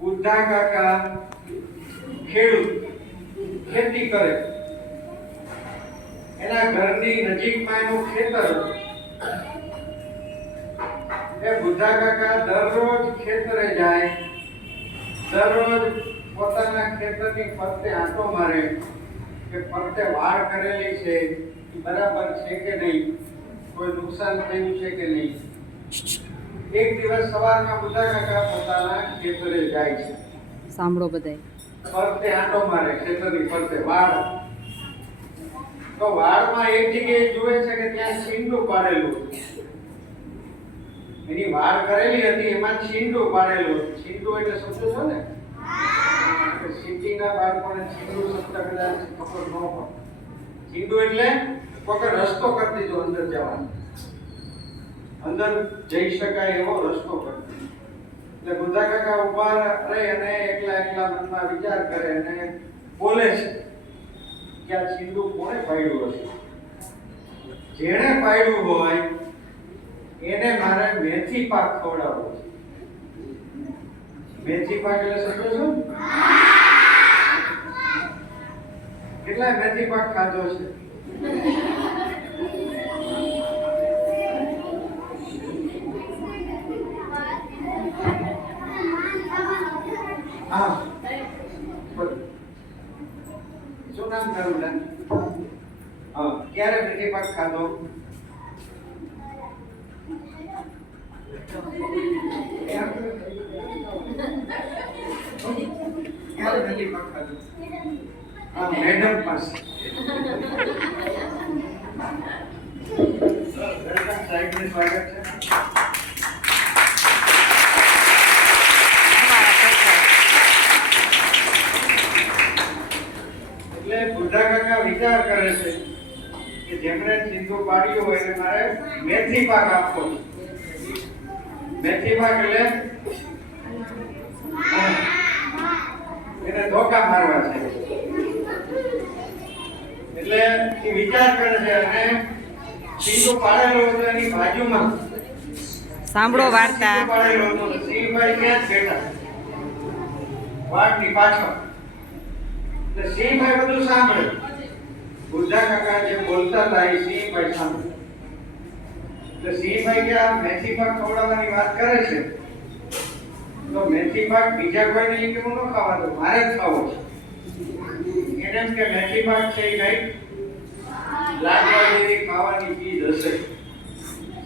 બુદ્ધા કાકા ખેડૂત ખેતી કરે, એના ઘરની નજીકમાં એનું ખેતર હતું. એ બુદ્ધા કાકા દરરોજ ખેતરે જાય, દરરોજ પોતાના ખેતરની ફરતે આંટો મારે કે ફરતે વાડ કરેલી છે બરાબર છે કે નહીં, કોઈ નુકસાન થયું છે કે નહીં. એક દિવસ સવારમાં બુદ્ધા કાકા પોતાના ખેતરે જાય છે. સાંભળો બધાય. ફરતે આંટો મારે ખેતરની ફરતે વાડ. તો વાડમાં એક જગ્યાએ જુએ છે કે ત્યાં છીંડું પાડેલું હતું. એની વાડ કરેલી હતી, એમાં છીંડું પાડેલું હતું. છીંડું એટલે સમજો છો ને? સિટીના બાળકોને છીંડું શબ્દ કદાચ ખબર ન હોય. છીંડું એટલે કોઈ રસ્તો કરી દીધો અંદર જવાનો, અંદર જઈ શકાય એવો રસ્તો કરી દીધો. એટલે બુદ્ધા કાકા ઉભા રહે અને એકલા મનમાં વિચાર કરે અને બોલે છે કે આ છીંડું કોણે પાડ્યું હશે? જેણે પાડ્યું હોય એને મારે મેથી પાક ખવડાવવો છે. મેથી પાક એટલે સમજો છો? કેટલા મેથી પાક ખાધો છે? હા, શું નામ તારું? હા, ક્યારે મેથી પાક ખાધો? ક્યારે મેથી પાક ખાધો? હા, મેડમ પાસે. સાહેબને સ્વાગત છે. બુદ્ધા કાકા વિચાર કરે છે કે જેમણે છીંડું પાડ્યું હોય એને મારે મેથી પાક આપવો છે. મેથી પાક એટલે એને ધોકા મારવા છે. એટલે એ વિચાર કરે છે અને છીંડું પાડેલું હતું એની બાજુમાં. સાંભળો વાર્તા. પાડેલું હતું સિંહભાઈ ત્યાં જ બેઠા વાડની પાછળ. સિંહભાઈ બધું સાંભળે. બુદ્ધા કાકા જે બોલતા હતા એ સિંહભાઈ સાંભળે. એટલે સિંહભાઈ કે આ મેથી પાક ખવડાવવાની વાત કરે છે તો મેથી પાક બીજા કોઈને એ કેવું ન ખાવા દો, મારે જ ખાવો છે. એને એમ કે મેથી પાક છે એ કઈ લાગવા જેવી ખાવાની ચીજ હશે.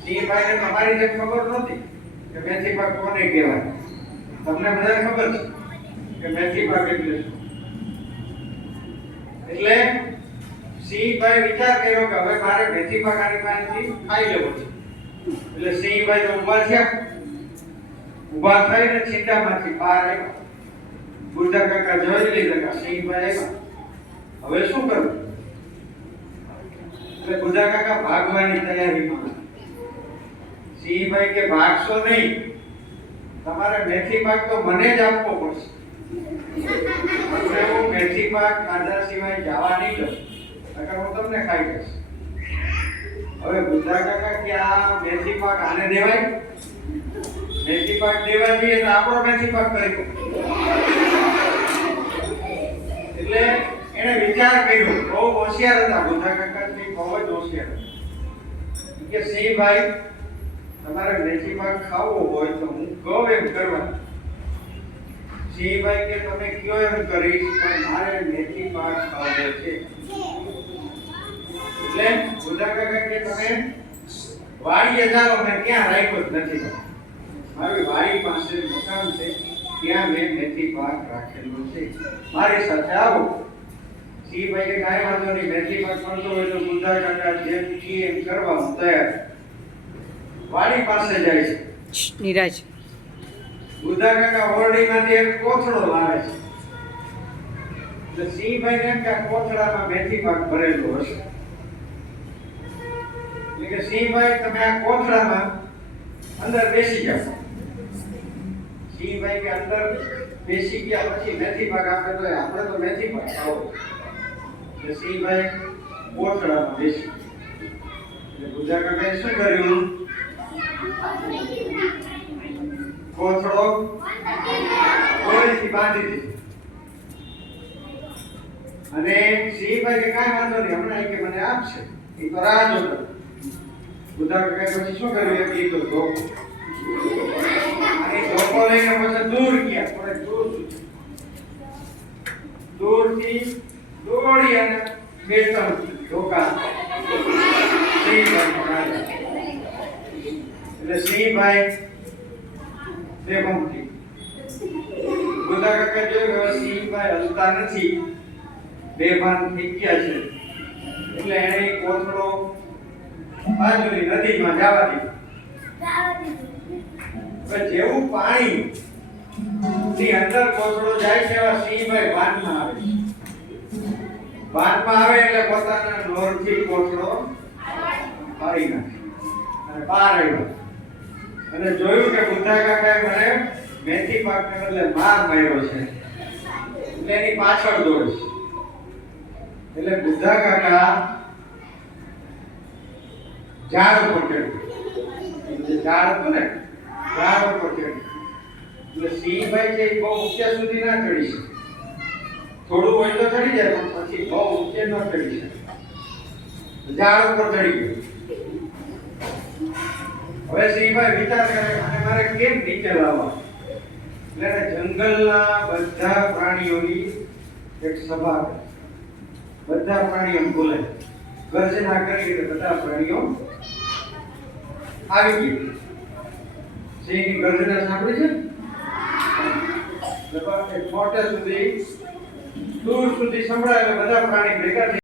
સિંહભાઈને તમારી જેમ ખબર નહોતી કે મેથી પાક કોને કહેવાય. તમને બધાને ખબર છે કે મેથી પાક એટલે શું. એટલે સિંહભાઈ વિચાર કર્યો કે હવે મારે મેથી પાક આની પાસેથી ખાઈ લેવો છે. એટલે સિંહભાઈ તો ઊભા થયા. ઊભા થઈને છીંડામાંથી બહાર આવ્યા. બુદ્ધા કાકા જોઈ લીધા કે સિંહભાઈ આવ્યા, હવે શું કરવું? એટલે બુદ્ધા કાકા ભાગવાની તૈયારીમાં. સિંહભાઈ કે ભાગશો નહીં, તમારે મેથી પાક તો મને જ આપવો પડશે. હું મેથી પાક ખાધા સિવાય જવા નહીં દઉં, નકર હું તમને ખાઈ જઈશ. હવે બુદ્ધા કાકા કે આ મેથી પાક આને દેવાય? મેથી પાક દેવા જઈએ તો આપણો મેથી પાક કરી. એટલે એને વિચાર કર્યો. બહુ હોશિયાર હતા બુદ્ધા કાકા, બહુ જ હોશિયાર હતા. કે સિંહભાઈ તમારે મેથી પાક ખાવો હોય તો હું કહું એમ કરવા. સિંહભાઈ કે તમે કયો એમ કરીશ પણ મારે મેથી પાક ખાવો છે. એટલે બુદ્ધા કાકા કે તમે વાડીએ જાઓ, મેં ક્યાં રાખ્યો જ નથી. મારી વાડી પાસે મકાન છે, ત્યાં મેં મેથી પાક રાખેલો છે, મારી સાથે આવો. સિંહભાઈ કે કાંઈ વાંધો નહીં, મેથી પાક મળતો હોય તો બુદ્ધા કાકા જેમ કહે એમ કરવા હું તૈયાર. વાડી પાસે જાય છે. નિરાજ. બુદ્ધા કાકા ઓરડીમાંથી એક કોથળો લાવે છે. એટલે સિંહભાઈ એમ કે આ કોથળામાં મેથી પાક ભરેલો હશે. એટલે કે સિંહભાઈ તમે આ કોથળામાં અંદર બેસી જાઓ. સિંહભાઈ કે અંદર બેસી ગયા પછી મેથી પાક આપે તો આપણે તો મેથી પાક ખાવો. એટલે સિંહભાઈ કોથળામાં બેસી. એટલે બુદ્ધા કાકાએ શું કર્યું? કોથળો ખોલી દોરડીથી બાંધી દીધી. અને સિંહભાઈ કે કાંઈ વાંધો નહીં, હમણાં કે મને આપશે. એ તો રાહ જોતો. બુદ્ધા કાકાએ પછી શું કર્યું? એ તો ધોકો. અને ધોકો લઈને પછી દૂર ગયા. થોડે દૂરથી દોડી અને બેસતા ધોકા સિંહભાઈ પકડાયા. એટલે સિંહભાઈ બેભાન થઈ. બુદ્ધા કાકા જોયું સિંહભાઈ હલતા નથી, બેભાન થઈ ગયા છે. એટલે એણે કોથળો બાજુની નદીમાં જવા દીધો. જેવું પાણી ની અંદર કોથળો જાય છે એવા સિંહભાઈ ભાનમાં આવે છે. ભાનમાં આવે એટલે પોતાના નોરથી કોથળો ફાડી નાખે અને બહાર આવ્યો. અને જોયું કે બુદ્ધા કાકાએ મને મેથી પાકને બદલે માર માર્યો છે, એટલે એની પાછળ દોડે છે. એટલે બુદ્ધા કાકા ઝાડ ઉપર ચડ્યું. જે ઝાડ હતું ને, ઝાડ ઉપર ચડ્યું. એટલે સિંહભાઈ છે એ બહુ ઊંચે સુધી ના ચડી શકે. થોડું હોય તો ચડી જાય, પણ પછી બહુ ઊંચે ન ચડી શકે. ઝાડ ઉપર ચડી ગયો. હવે સિંહભાઈ વિચાર કરે અને મારે કેમ નીચે લાવવા? એટલે જંગલના બધા પ્રાણીઓની એક સભા કરે. બધા પ્રાણીઓ બોલે, ગર્જના કરી એટલે બધા પ્રાણીઓ આવી ગયા. સિંહની ગર્જના સાંભળી છે? એક મોટે સુધી દૂર સુધી સંભળાય એટલે બધા પ્રાણી ભેગા થઈ